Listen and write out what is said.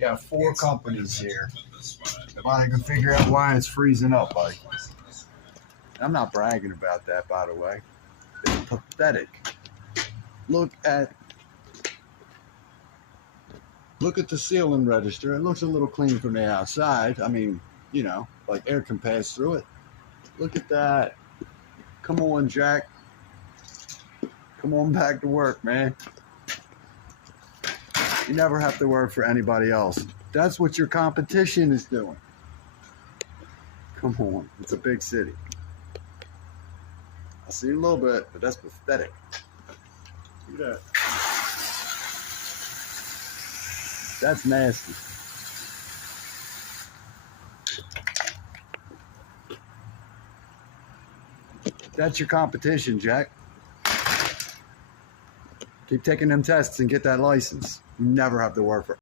You have 4 companies here. If I can figure out why it's freezing up, buddy. I'm not bragging about that, by the way. It's pathetic. Look at the ceiling register. It looks a little clean from the outside. I mean, you know, like air can pass through it. Look at that. Come on, Jack. Come on back to work, man. You never have to work for anybody else. That's what your competition is doing. Come on. It's a big city. I see a little bit, but that's pathetic. Look at that. That's nasty. That's your competition, Jack. Keep taking them tests and get that license. You never have to work for